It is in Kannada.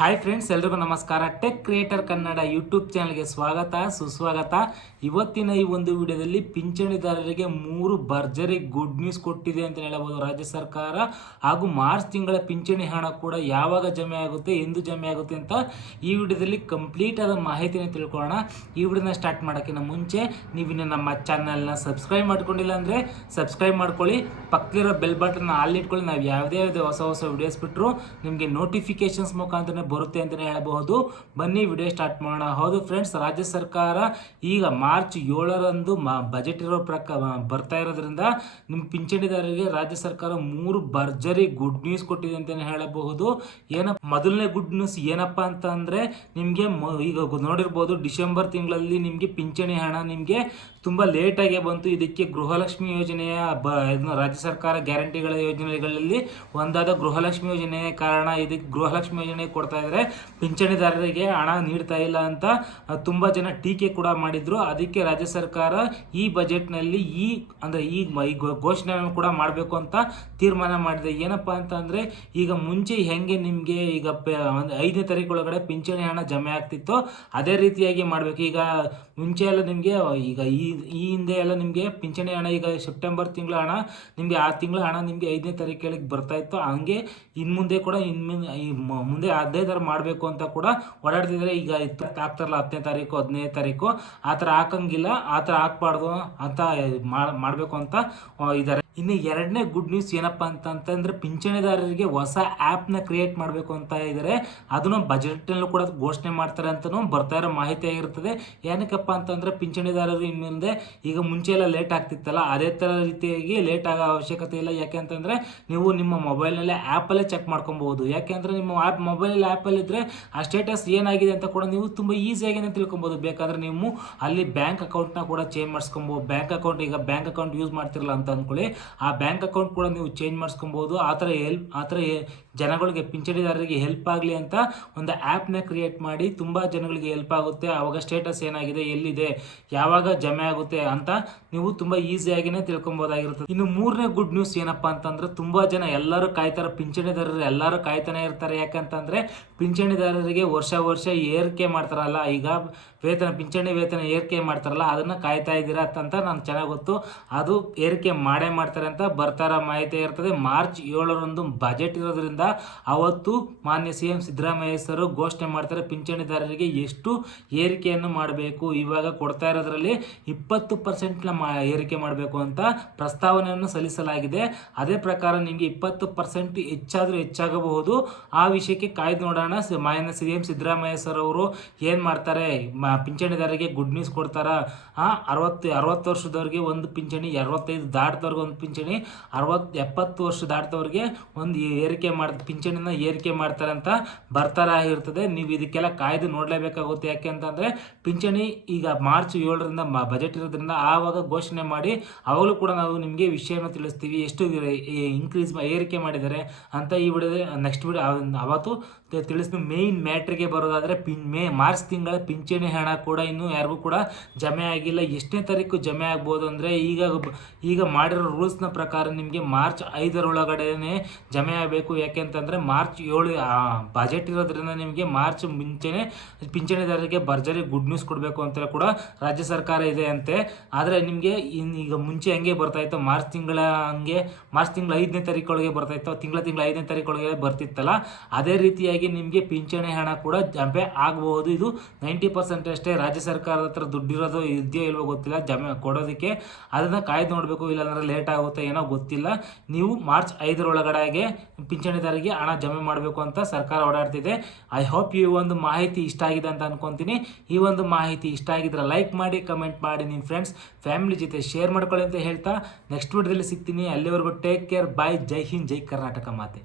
ಹಾಯ್ ಫ್ರೆಂಡ್ಸ್, ಎಲ್ರಿಗೂ ನಮಸ್ಕಾರ. ಟೆಕ್ ಕ್ರಿಯೇಟರ್ ಕನ್ನಡ ಯೂಟ್ಯೂಬ್ ಚಾನಲ್ಗೆ ಸ್ವಾಗತ, ಸುಸ್ವಾಗತ. ಇವತ್ತಿನ ಈ ಒಂದು ವಿಡಿಯೋದಲ್ಲಿ ಪಿಂಚಣಿದಾರರಿಗೆ 3 ಭರ್ಜರಿ ಗುಡ್ ನ್ಯೂಸ್ ಕೊಟ್ಟಿದೆ ಅಂತ ಹೇಳಬಹುದು ರಾಜ್ಯ ಸರ್ಕಾರ. ಹಾಗೂ ಮಾರ್ಚ್ ತಿಂಗಳ ಪಿಂಚಣಿ ಹಣ ಕೂಡ ಯಾವಾಗ ಜಮೆ ಆಗುತ್ತೆ, ಎಂದು ಜಮೆ ಆಗುತ್ತೆ ಅಂತ ಈ ವಿಡಿಯೋದಲ್ಲಿ ಕಂಪ್ಲೀಟ್ ಆದ ಮಾಹಿತಿನ ತಿಳ್ಕೊಳ್ಳೋಣ. ಈ ವಿಡಿಯೋನ ಸ್ಟಾರ್ಟ್ ಮಾಡೋಕ್ಕಿಂತ ಮುಂಚೆ ನೀವಿನ್ನು ನಮ್ಮ ಚಾನಲ್ನ ಸಬ್ಸ್ಕ್ರೈಬ್ ಮಾಡ್ಕೊಂಡಿಲ್ಲ ಅಂದರೆ ಸಬ್ಸ್ಕ್ರೈಬ್ ಮಾಡ್ಕೊಳ್ಳಿ. ಪಕ್ಕದಲ್ಲಿರೋ ಬೆಲ್ ಬಟನ್ ಆಲ್ ಇಟ್ಕೊಳ್ಳಿ. ನಾವು ಯಾವುದೇ ಹೊಸ ವಿಡಿಯೋಸ್ ಬಿಟ್ಟರು ನಿಮಗೆ ನೋಟಿಫಿಕೇಶನ್ಸ್ ಮುಖಾಂತರ ಬರುತ್ತೆ ಅಂತಲೇ ಹೇಳಬಹುದು. ಬನ್ನಿ ವಿಡಿಯೋ ಸ್ಟಾರ್ಟ್ ಮಾಡೋಣ. ಹೌದು ಫ್ರೆಂಡ್ಸ್, ರಾಜ್ಯ ಸರ್ಕಾರ ಈಗ ಮಾರ್ಚ್ 7ರಂದು ಬಜೆಟ್ ಇರೋ ಬರ್ತಾ ಇರೋದ್ರಿಂದ ನಿಮ್ಮ ಪಿಂಚಣಿದಾರರಿಗೆ ರಾಜ್ಯ ಸರ್ಕಾರ 3 ಭರ್ಜರಿ ಗುಡ್ ನ್ಯೂಸ್ ಕೊಟ್ಟಿದೆ ಅಂತಲೇ ಹೇಳಬಹುದು. ಮೊದಲನೇ ಗುಡ್ ನ್ಯೂಸ್ ಏನಪ್ಪಾ ಅಂತ ಅಂದ್ರೆ, ನಿಮಗೆ ಈಗ ನೋಡಿರ್ಬೋದು ಡಿಸೆಂಬರ್ ತಿಂಗಳಲ್ಲಿ ನಿಮಗೆ ಪಿಂಚಣಿ ಹಣ ನಿಮಗೆ ತುಂಬಾ ಲೇಟ್ ಆಗಿ ಬಂತು. ಇದಕ್ಕೆ ಗೃಹಲಕ್ಷ್ಮಿ ಯೋಜನೆಯ ರಾಜ್ಯ ಸರ್ಕಾರ ಗ್ಯಾರಂಟಿಗಳ ಯೋಜನೆಗಳಲ್ಲಿ ಒಂದಾದ ಗೃಹಲಕ್ಷ್ಮಿ ಯೋಜನೆಯ ಕಾರಣ. ಇದಕ್ಕೆ ಗೃಹಲಕ್ಷ್ಮಿ ಯೋಜನೆ ಕೊಡ್ತಾ ಇದ್ರೆ ಪಿಂಚಣಿದಾರರಿಗೆ ಹಣ ನೀಡ್ತಾ ಇಲ್ಲ ಅಂತ ತುಂಬಾ ಜನ ಟೀಕೆ ಕೂಡ ಮಾಡಿದ್ರು. ಅದಕ್ಕೆ ರಾಜ್ಯ ಸರ್ಕಾರ ಈ ಬಜೆಟ್ ನಲ್ಲಿ ಈ ಘೋಷಣೆಯನ್ನು ಕೂಡ ಮಾಡಬೇಕು ಅಂತ ತೀರ್ಮಾನ ಮಾಡಿದೆ. ಏನಪ್ಪಾ ಅಂತ ಅಂದ್ರೆ, ಈಗ ಮುಂಚೆ ಹೆಂಗೆ ನಿಮ್ಗೆ ಈಗ 5ನೇ ತಾರೀಕು ಒಳಗಡೆ ಪಿಂಚಣಿ ಹಣ ಜಮೆ ಆಗ್ತಿತ್ತು, ಅದೇ ರೀತಿಯಾಗಿ ಮಾಡ್ಬೇಕು. ಈಗ ಮುಂಚೆ ಎಲ್ಲ ನಿಮ್ಗೆ ಈಗ ಈ ಹಿಂದೆ ಎಲ್ಲ ನಿಮ್ಗೆ ಪಿಂಚಣಿ ಹಣ ಈಗ ಸೆಪ್ಟೆಂಬರ್ ತಿಂಗಳ ಹಣ ನಿಮ್ಗೆ ಆ ತಿಂಗಳ ಹಣ ನಿಮ್ಗೆ 5ನೇ ತಾರೀಕಿಗೆ ಬರ್ತಾ ಇತ್ತು. ಹಂಗೆ ಮುಂದೆ ಕೂಡ ಮುಂದೆ ಅದೇ ತರ ಮಾಡಬೇಕು ಅಂತ ಕೂಡ ಓಡಾಡ್ತಿದ್ರೆ. ಈಗ ಆಗ್ತಾರಲ್ಲ 10ನೇ ತಾರೀಕು 15ನೇ ತಾರೀಕು ಆ ಥರ ಹಾಕಂಗಿಲ್ಲ, ಆ ಥರ ಹಾಕ್ಬಾರ್ದು ಅಂತ ಮಾಡಬೇಕು ಅಂತ ಇದ್ದಾರೆ. ಇನ್ನು ಎರಡನೇ ಗುಡ್ ನ್ಯೂಸ್ ಏನಪ್ಪಾ ಅಂತಂದ್ರೆ, ಪಿಂಚಣಿದಾರರಿಗೆ ಹೊಸ ಆ್ಯಪ್ನ ಕ್ರಿಯೇಟ್ ಮಾಡಬೇಕು ಅಂತ ಇದ್ದಾರೆ. ಅದನ್ನು ಬಜೆಟ್ನಲ್ಲೂ ಕೂಡ ಘೋಷಣೆ ಮಾಡ್ತಾರೆ ಅಂತಲೂ ಬರ್ತಾ ಇರೋ ಮಾಹಿತಿ ಆಗಿರ್ತದೆ. ಏನಕ್ಕಪ್ಪ ಅಂತಂದ್ರೆ, ಪಿಂಚಣಿದಾರರು ಇನ್ಮುಂದೆ ಈಗ ಮುಂಚೆ ಎಲ್ಲ ಲೇಟ್ ಆಗ್ತಿತ್ತಲ್ಲ, ಅದೇ ಥರ ರೀತಿಯಾಗಿ ಲೇಟ್ ಆಗೋ ಅವಶ್ಯಕತೆ ಇಲ್ಲ. ಯಾಕೆ ಅಂತಂದ್ರೆ, ನೀವು ನಿಮ್ಮ ಮೊಬೈಲ್ನಲ್ಲೇ ಆ್ಯಪಲ್ಲೇ ಚೆಕ್ ಮಾಡ್ಕೊಬಹುದು. ಯಾಕೆಂದ್ರೆ ನಿಮ್ಮ ಮೊಬೈಲಲ್ಲಿ ಆ್ಯಪಲ್ಲಿ ಇದ್ರೆ ಆ ಸ್ಟೇಟಸ್ ಏನಾಗಿದೆ ಅಂತ ಕೂಡ ನೀವು ತುಂಬ ಈಸಿಯಾಗಿ ತಿಳ್ಕೊಬಹುದು. ಬೇಕಾದ್ರೆ ನೀವು ಅಲ್ಲಿ ಬ್ಯಾಂಕ್ ಅಕೌಂಟ್ನ ಕೂಡ ಚೇಂಜ್ ಮಾಡಿಸ್ಕೊಬಹುದು. ಬ್ಯಾಂಕ್ ಅಕೌಂಟ್ ಯೂಸ್ ಮಾಡ್ತಿರಲ್ಲ ಅಂತ ಅಂದ್ಕೊಳ್ಳಿ, ಆ ಬ್ಯಾಂಕ್ ಅಕೌಂಟ್ ಕೂಡ ನೀವು ಚೇಂಜ್ ಮಾಡಿಸ್ಕೊಬಹುದು. ಆ ಥರ ಜನಗಳಿಗೆ ಪಿಂಚಣಿದಾರರಿಗೆ ಹೆಲ್ಪ್ ಆಗಲಿ ಅಂತ ಒಂದು ಆ್ಯಪ್ನ ಕ್ರಿಯೇಟ್ ಮಾಡಿ ತುಂಬ ಜನಗಳಿಗೆ ಹೆಲ್ಪ್ ಆಗುತ್ತೆ. ಆವಾಗ ಸ್ಟೇಟಸ್ ಏನಾಗಿದೆ, ಎಲ್ಲಿದೆ, ಯಾವಾಗ ಜಮೆ ಆಗುತ್ತೆ ಅಂತ ನೀವು ತುಂಬ ಈಸಿಯಾಗಿನೇ ತಿಳ್ಕೊಬೋದಾಗಿರುತ್ತೆ. ಇನ್ನು ಮೂರನೇ ಗುಡ್ ನ್ಯೂಸ್ ಏನಪ್ಪಾ ಅಂತಂದ್ರೆ, ತುಂಬಾ ಜನ ಎಲ್ಲರೂ ಕಾಯ್ತಾರೆ, ಪಿಂಚಣಿದಾರರು ಎಲ್ಲರೂ ಕಾಯ್ತಾನೆ ಇರ್ತಾರೆ. ಯಾಕಂತಂದ್ರೆ ಪಿಂಚಣಿದಾರರಿಗೆ ವರ್ಷ ಏರಿಕೆ ಮಾಡ್ತಾರಲ್ಲ, ಈಗ ಪಿಂಚಣಿ ವೇತನ ಏರಿಕೆ ಮಾಡ್ತಾರಲ್ಲ, ಅದನ್ನ ಕಾಯ್ತಾ ಇದ್ದೀರಾ ಅಂತ ನನಗೆ ಚೆನ್ನಾಗಿ ಗೊತ್ತು. ಅದು ಏರಿಕೆ ಮಾಡ್ತಾರೆ ಅಂತ ಬರ್ತಾರ ಮಾಹಿತಿ ಇರ್ತದೆ. ಮಾರ್ಚ್ 7ರಂದು ಬಜೆಟ್ ಇರೋದ್ರಿಂದ ಅವತ್ತು ಮಾನ್ಯ CM ಸಿದ್ದರಾಮಯ್ಯ ಸರ್ ಘೋಷಣೆ ಮಾಡ್ತಾರೆ ಪಿಂಚಣಿದಾರರಿಗೆ ಎಷ್ಟು ಏರಿಕೆಯನ್ನು ಮಾಡಬೇಕು. ಇವಾಗ ಕೊಡ್ತಾ ಇರೋದ್ರಲ್ಲಿ 20% ಏರಿಕೆ ಮಾಡಬೇಕು ಅಂತ ಪ್ರಸ್ತಾವನೆಯನ್ನು ಸಲ್ಲಿಸಲಾಗಿದೆ. ಅದೇ ಪ್ರಕಾರ ನಿಮಗೆ 20% ಹೆಚ್ಚಾಗಬಹುದು. ಆ ವಿಷಯಕ್ಕೆ ಕಾಯ್ದು ನೋಡೋಣ. ಮಾನ್ಯ CM ಸಿದ್ದರಾಮಯ್ಯ ಸರ್ ಅವರು ಏನ್ ಮಾಡ್ತಾರೆ, ಪಿಂಚಣಿದಾರರಿಗೆ ಗುಡ್ ನ್ಯೂಸ್ ಕೊಡ್ತಾರ. 60 ವರ್ಷದವ್ರಿಗೆ ಒಂದು ಪಿಂಚಣಿ, 65 ದಾಟದವ್ರಿಗೆ ಒಂದು ಪಿಂಚಣಿ, 70 ವರ್ಷ ದಾಟದವ್ರಿಗೆ ಒಂದು ಪಿಂಚಣಿನ ಏರಿಕೆ ಮಾಡ್ತಾರೆ ಅಂತ ಬರ್ತಾರ ಇರ್ತದೆ. ನೀವು ಇದಕ್ಕೆಲ್ಲ ಕಾಯ್ದು ನೋಡ್ಲೇಬೇಕಾಗುತ್ತೆ. ಯಾಕೆ ಅಂತಂದ್ರೆ, ಪಿಂಚಣಿ ಈಗ ಮಾರ್ಚ್ 7ರಿಂದ ಬಜೆಟ್ ಇರೋದ್ರಿಂದ ಆವಾಗ ಘೋಷಣೆ ಮಾಡಿ ಅವಾಗಲೂ ಕೂಡ ನಾವು ನಿಮಗೆ ವಿಷಯನ ತಿಳಿಸ್ತೀವಿ, ಎಷ್ಟು ಏರಿಕೆ ಮಾಡಿದ್ದಾರೆ ಅಂತ. ಈ ವಿಡಿಯೋದ ನೆಕ್ಸ್ಟ್ ವಿಡಿಯೋ ಅವತ್ತು ತಿಳಿಸ್ತೀವಿ. ಮೇನ್ ಮ್ಯಾಟ್ರಿಗೆ ಬರೋದಾದ್ರೆ, ಮಾರ್ಚ್ ತಿಂಗಳ ಪಿಂಚಣಿ ಹಣ ಕೂಡ ಇನ್ನೂ ಯಾರಿಗೂ ಕೂಡ ಜಮೆ ಆಗಿಲ್ಲ. ಎಷ್ಟನೇ ತಾರೀಕು ಜಮೆ ಆಗ್ಬೋದು ಅಂದ್ರೆ, ಈಗ ಮಾಡಿರೋ ರೂಲ್ಸ್ನ ಪ್ರಕಾರ ನಿಮಗೆ ಮಾರ್ಚ್ 5ರೊಳಗಡೆನೆ ಜಮೆ ಆಗಬೇಕು. ಯಾಕೆಂತಂದ್ರೆ ಮಾರ್ಚ್ 7 ಬಜೆಟ್ ಇರೋದ್ರಿಂದ ನಿಮಗೆ ಮಾರ್ಚ್ ಮುಂಚೆನೆ ಪಿಂಚಣಿದಾರರಿಗೆ ಭರ್ಜರಿ ಗುಡ್ ನ್ಯೂಸ್ ಕೊಡಬೇಕು ಅಂತ ಕೂಡ ರಾಜ್ಯ ಸರ್ಕಾರ ಇದೆ ಅಂತೆ. ಆದರೆ ನಿಮಗೆ ಈಗ ಮುಂಚೆ ಹಂಗೆ ಬರ್ತಾ ಇತ್ತು, ಮಾರ್ಚ್ ತಿಂಗಳ 5ನೇ ತಾರೀಕೊಳಗೆ ಬರ್ತಾ ಇತ್ತು, ತಿಂಗಳ 5ನೇ ತಾರೀಕೊಳಗೆ ಬರ್ತಿತ್ತಲ್ಲ, ಅದೇ ರೀತಿಯಾಗಿ ನಿಮಗೆ ಪಿಂಚಣಿ ಹಣ ಕೂಡ ಜಮೆ ಆಗಬಹುದು. ಇದು 90% ಅಷ್ಟೇ. ರಾಜ್ಯ ಸರ್ಕಾರದ ಹತ್ರ ದುಡ್ಡಿರೋದು ಇದೆಯೋ ಇಲ್ವೋ ಗೊತ್ತಿಲ್ಲ ಜಮೆ ಕೊಡೋದಕ್ಕೆ. ಅದನ್ನ ಕಾಯ್ದು ನೋಡಬೇಕು, ಇಲ್ಲಾಂದ್ರೆ ಲೇಟ್ ಆಗುತ್ತೆ ಏನೋ ಗೊತ್ತಿಲ್ಲ. ನೀವು ಮಾರ್ಚ್ 5ರೊಳಗಡೆಗೆ ಪಿಂಚಣಿದಾರರಿಗೆ ಹಣ ಜಮೆ ಮಾಡಬೇಕು ಅಂತ ಸರ್ಕಾರ ಓಡಾಡ್ತಿದೆ. ಐ ಹೋಪ್ ಈ ಒಂದು ಮಾಹಿತಿ ಇಷ್ಟ ಆಗಿದೆ ಅಂತ ಅನ್ಕೊಂತೀನಿ. ಈ ಒಂದು ಮಾಹಿತಿ ಇಷ್ಟ ಆಗಿದ್ರೆ ಲೈಕ್ ಮಾಡಿ, ಕಮೆಂಟ್ ಮಾಡಿ, ನಿಮ್ಮ ಫ್ರೆಂಡ್ಸ್ ಫ್ಯಾಮಿಲಿ ಜೊತೆ ಶೇರ್ ಮಾಡ್ಕೊಳ್ಳಿ ಅಂತ ಹೇಳ್ತಾ ನೆಕ್ಸ್ಟ್ ವಿಡಿಯೋದಲ್ಲಿ ಸಿಗ್ತೀನಿ. ಅಲ್ಲಿವರೆಗೂ ಟೇಕ್ ಕೇರ್, ಬಾಯ್, ಜೈ ಹಿಂದ್, ಜೈ ಕರ್ನಾಟಕ ಮಾತೆ.